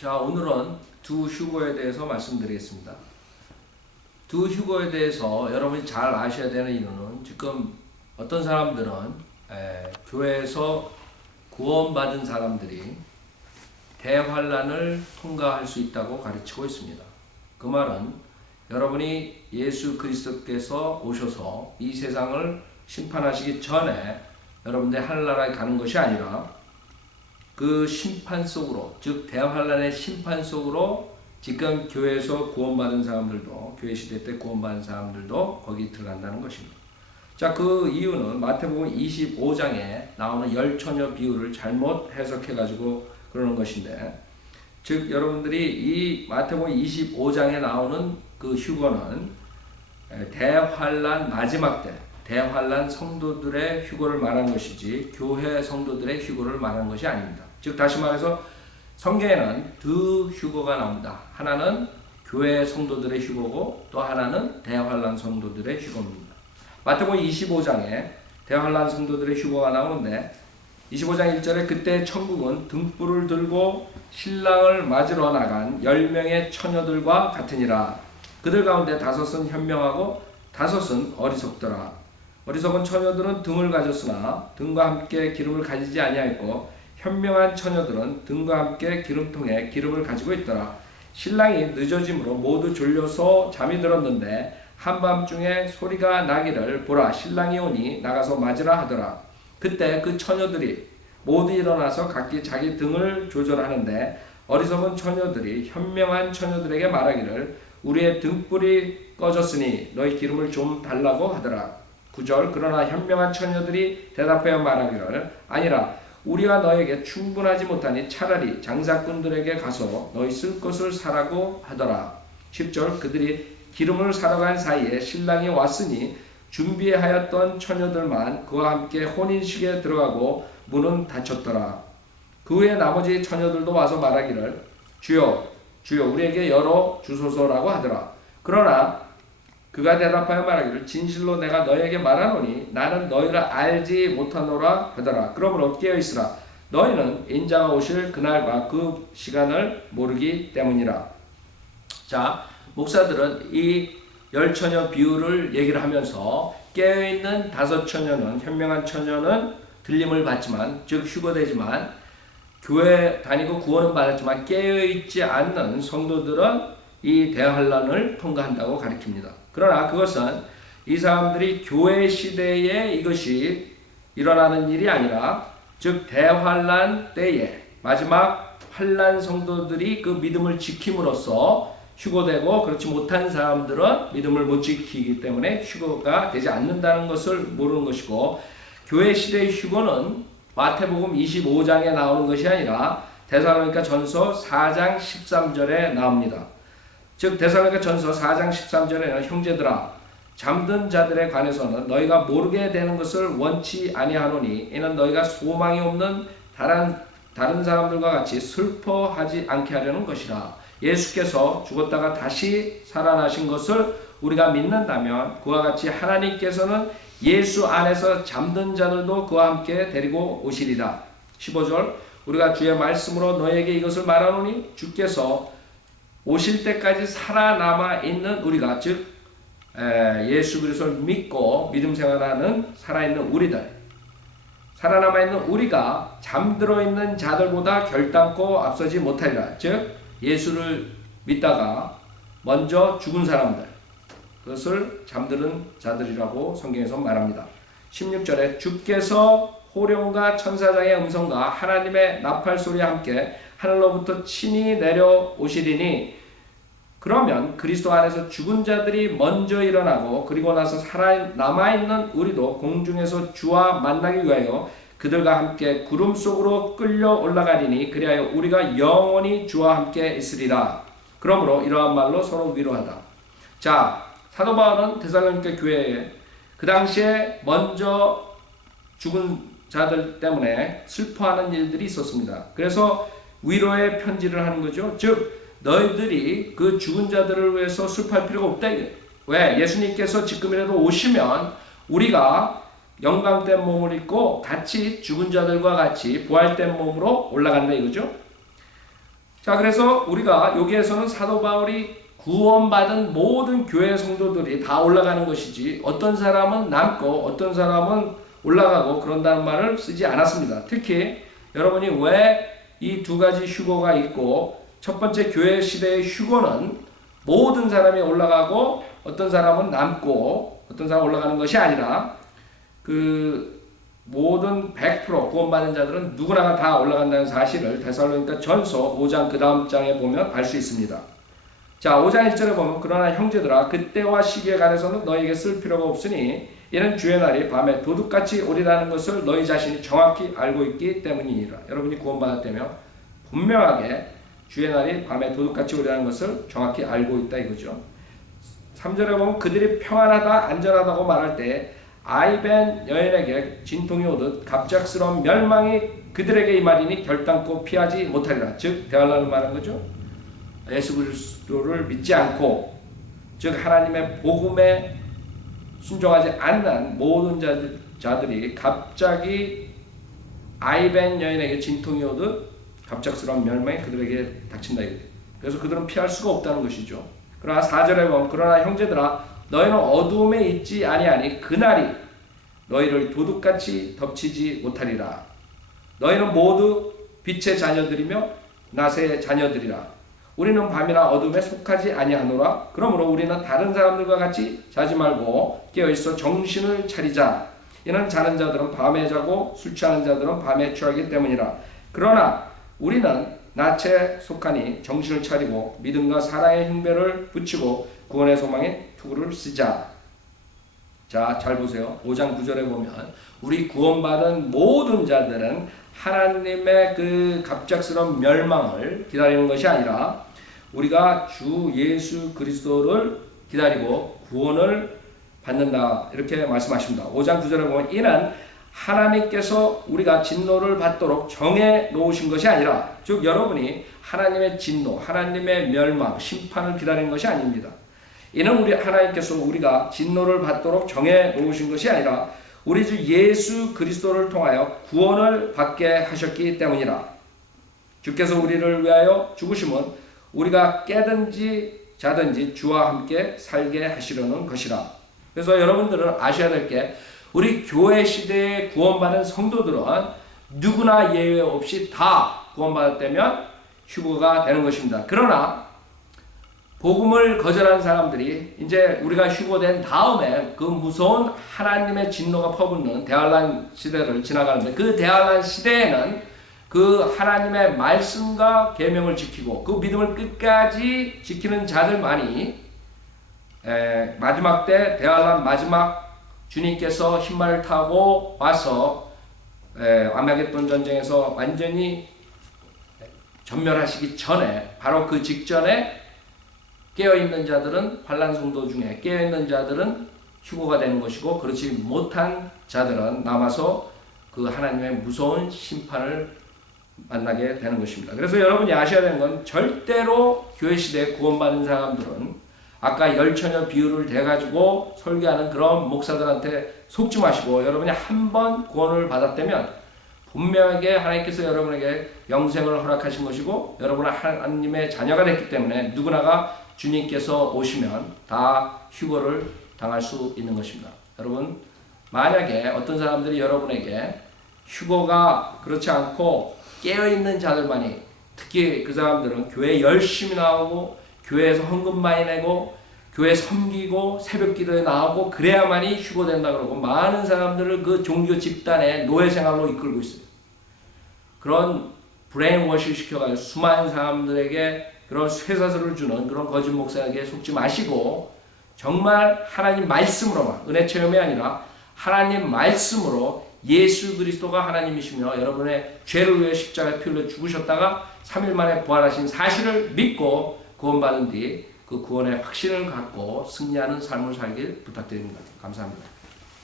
자, 오늘은 두 휴거에 대해서 말씀드리겠습니다. 두 휴거에 대해서 여러분이 잘 아셔야 되는 이유는 지금 어떤 사람들은 교회에서 구원받은 사람들이 대환란을 통과할 수 있다고 가르치고 있습니다. 그 말은 여러분이 예수 그리스도께서 오셔서 이 세상을 심판하시기 전에 여러분들이 하늘나라에 가는 것이 아니라 그 심판 속으로, 즉 대환란의 심판 속으로 지금 교회에서 구원받은 사람들도, 교회 시대 때 구원받은 사람들도 거기 들어간다는 것입니다. 자, 그 이유는 마태복음 25장에 나오는 열처녀 비유를 잘못 해석해가지고 그러는 것인데, 즉 여러분들이 이 마태복음 25장에 나오는 그 휴거는 대환란 마지막 때 대환란 성도들의 휴거를 말하는 것이지 교회 성도들의 휴거를 말하는 것이 아닙니다. 즉 다시 말해서 성경에는 두 휴거가 나옵니다. 하나는 교회 성도들의 휴거고 또 하나는 대환란 성도들의 휴거입니다. 마태복음 25장에 대환란 성도들의 휴거가 나오는데 25장 1절에 그때 천국은 등불을 들고 신랑을 맞으러 나간 10명의 처녀들과 같으니라. 그들 가운데 5은 현명하고 5은 어리석더라. 어리석은 처녀들은 등을 가졌으나 등과 함께 기름을 가지지 아니하였고 현명한 처녀들은 등과 함께 기름통에 기름을 가지고 있더라. 신랑이 늦어짐으로 모두 졸려서 잠이 들었는데 한밤중에 소리가 나기를 보라 신랑이 오니 나가서 맞으라 하더라. 그때 그 처녀들이 모두 일어나서 각기 자기 등을 조절하는데 어리석은 처녀들이 현명한 처녀들에게 말하기를 우리의 등불이 꺼졌으니 너희 기름을 좀 달라고 하더라. 9절 그러나 현명한 처녀들이 대답하여 말하기를 아니라 우리가 너에게 충분하지 못하니 차라리 장사꾼들에게 가서 너희 쓸 것을 사라고 하더라. 10절 그들이 기름을 사러 간 사이에 신랑이 왔으니 준비하였던 처녀들만 그와 함께 혼인식에 들어가고 문은 닫혔더라. 그 후에 나머지 처녀들도 와서 말하기를 주여 주여 우리에게 열어 주소서라고 하더라. 그러나 그가 대답하여 말하기를 진실로 내가 너에게 말하노니 나는 너희를 알지 못하노라 하더라. 그러므로 깨어있으라. 너희는 인자가 오실 그날과 그 시간을 모르기 때문이라. 자, 목사들은 이 열처녀 비유를 얘기를 하면서 깨어있는 5처녀는 현명한 처녀는 들림을 받지만 즉 휴거되지만 교회 다니고 구원은 받았지만 깨어있지 않는 성도들은 이 대환란을 통과한다고 가르칩니다. 그러나 그것은 이 사람들이 교회 시대에 이것이 일어나는 일이 아니라 즉 대환란 때에 마지막 환란 성도들이 그 믿음을 지킴으로써 휴거되고 그렇지 못한 사람들은 믿음을 못 지키기 때문에 휴거가 되지 않는다는 것을 모르는 것이고 교회 시대의 휴거는 마태복음 25장에 나오는 것이 아니라 데살로니가 전서 4장 13절에 나옵니다. 즉 데살로니가 전서 4장 13절에는 형제들아 잠든 자들에 관해서는 너희가 모르게 되는 것을 원치 아니하노니 이는 너희가 소망이 없는 다른 사람들과 같이 슬퍼하지 않게 하려는 것이라. 예수께서 죽었다가 다시 살아나신 것을 우리가 믿는다면 그와 같이 하나님께서는 예수 안에서 잠든 자들도 그와 함께 데리고 오시리라. 15절 우리가 주의 말씀으로 너에게 이것을 말하노니 주께서 오실 때까지 살아남아 있는 우리가 즉 예수 그리스도를 믿고 믿음 생활하는 살아있는 우리들 살아남아 있는 우리가 잠들어 있는 자들보다 결단코 앞서지 못하리라. 즉 예수를 믿다가 먼저 죽은 사람들 그것을 잠드는 자들이라고 성경에서 말합니다. 16절에 주께서 호령과 천사장의 음성과 하나님의 나팔 소리와 함께 하늘로부터 친히 내려오시리니 그러면 그리스도 안에서 죽은 자들이 먼저 일어나고 그리고 나서 살아남아있는 우리도 공중에서 주와 만나기 위하여 그들과 함께 구름 속으로 끌려 올라가리니 그리하여 우리가 영원히 주와 함께 있으리라. 그러므로 이러한 말로 서로 위로하다. 자, 사도 바울은 데살로니가 교회에 그 당시에 먼저 죽은 자들 때문에 슬퍼하는 일들이 있었습니다. 그래서 위로의 편지를 하는 거죠. 즉 너희들이 그 죽은 자들을 위해서 슬퍼할 필요가 없다. 왜? 예수님께서 지금이라도 오시면 우리가 영광된 몸을 입고 같이 죽은 자들과 같이 부활된 몸으로 올라간다 이거죠. 자, 그래서 우리가 여기에서는 사도 바울이 구원받은 모든 교회 성도들이 다 올라가는 것이지 어떤 사람은 남고 어떤 사람은 올라가고 그런다는 말을 쓰지 않았습니다. 특히 여러분이 왜 이 두 가지 휴거가 있고 첫 번째 교회 시대의 휴거는 모든 사람이 올라가고 어떤 사람은 남고 어떤 사람은 올라가는 것이 아니라 그 모든 100% 구원받은 자들은 누구나 다 올라간다는 사실을 데살로니가 전서 5장 그 다음 장에 보면 알 수 있습니다. 자, 5장 1절에 보면 그러나 형제들아 그때와 시기에 관해서는 너희에게 쓸 필요가 없으니 이는 주의 날이 밤에 도둑같이 오리라는 것을 너희 자신이 정확히 알고 있기 때문이니라. 여러분이 구원받았다면 분명하게 주의 날이 밤에 도둑같이 오리라는 것을 정확히 알고 있다 이거죠. 3절에 보면 그들이 평안하다 안전하다고 말할 때 아이벤 여인에게 진통이 오듯 갑작스러운 멸망이 그들에게 임하리니 결단코 피하지 못하리라. 즉 대환란을 말하는 거죠. 예수 그리스도를 믿지 않고 즉 하나님의 복음에 순종하지 않는 모든 자들이 갑자기 아이벤 여인에게 진통이 오듯 갑작스러운 멸망이 그들에게 닥친다. 그래서 그들은 피할 수가 없다는 것이죠. 그러나 4절에 보면 그러나 형제들아 너희는 어두움에 있지 아니하니 그날이 너희를 도둑같이 덮치지 못하리라. 너희는 모두 빛의 자녀들이며 낮의 자녀들이라. 우리는 밤이나 어둠에 속하지 아니하노라. 그러므로 우리는 다른 사람들과 같이 자지 말고 깨어있어 정신을 차리자. 이는 자는 자들은 밤에 자고 술 취하는 자들은 밤에 취하기 때문이라. 그러나 우리는 낮에 속하니 정신을 차리고 믿음과 사랑의 흉배를 붙이고 구원의 소망의 투구를 쓰자. 자, 잘 보세요. 5장 9절에 보면 우리 구원받은 모든 자들은 하나님의 그 갑작스러운 멸망을 기다리는 것이 아니라 우리가 주 예수 그리스도를 기다리고 구원을 받는다. 이렇게 말씀하십니다. 5장 9절에 보면 이는 하나님께서 우리가 진노를 받도록 정해 놓으신 것이 아니라 즉 여러분이 하나님의 진노, 하나님의 멸망, 심판을 기다리는 것이 아닙니다. 이는 우리 하나님께서 우리가 진노를 받도록 정해 놓으신 것이 아니라 우리 주 예수 그리스도를 통하여 구원을 받게 하셨기 때문이라. 주께서 우리를 위하여 죽으심은 우리가 깨든지 자든지 주와 함께 살게 하시려는 것이라. 그래서 여러분들은 아셔야 될 게 우리 교회 시대에 구원받은 성도들은 누구나 예외 없이 다 구원받았다면 휴거가 되는 것입니다. 그러나 복음을 거절한 사람들이 이제 우리가 휴거된 다음에 그 무서운 하나님의 진노가 퍼붓는 대환란 시대를 지나가는데 그 대환란 시대에는 그 하나님의 말씀과 계명을 지키고 그 믿음을 끝까지 지키는 자들만이 마지막 때 대환란 마지막 주님께서 흰말을 타고 와서 아마겟돈 전쟁에서 완전히 전멸하시기 전에 바로 그 직전에 깨어있는 자들은 환난 성도 중에 깨어있는 자들은 휴거가 되는 것이고 그렇지 못한 자들은 남아서 그 하나님의 무서운 심판을 만나게 되는 것입니다. 그래서 여러분이 아셔야 되는 건 절대로 교회 시대에 구원받은 사람들은 아까 열처녀 비유를 대가지고 설교하는 그런 목사들한테 속지 마시고 여러분이 한번 구원을 받았다면 분명하게 하나님께서 여러분에게 영생을 허락하신 것이고 여러분은 하나님의 자녀가 됐기 때문에 누구나가 주님께서 오시면 다 휴거를 당할 수 있는 것입니다. 여러분 만약에 어떤 사람들이 여러분에게 휴거가 그렇지 않고 깨어있는 자들만이 특히 그 사람들은 교회 열심히 나오고 교회에서 헌금 많이 내고 교회 섬기고 새벽 기도에 나오고 그래야만이 휴거된다 그러고 많은 사람들을 그 종교 집단의 노예 생활로 이끌고 있어요. 그런 브레인워시 시켜가지고 수많은 사람들에게 그런 쇠사슬을 주는 그런 거짓 목사에게 속지 마시고 정말 하나님 말씀으로만 은혜 체험이 아니라 하나님 말씀으로 예수 그리스도가 하나님이시며 여러분의 죄를 위해 십자가에 피 흘려 죽으셨다가 3일 만에 부활하신 사실을 믿고 구원받은 뒤 그 구원의 확신을 갖고 승리하는 삶을 살길 부탁드립니다. 감사합니다.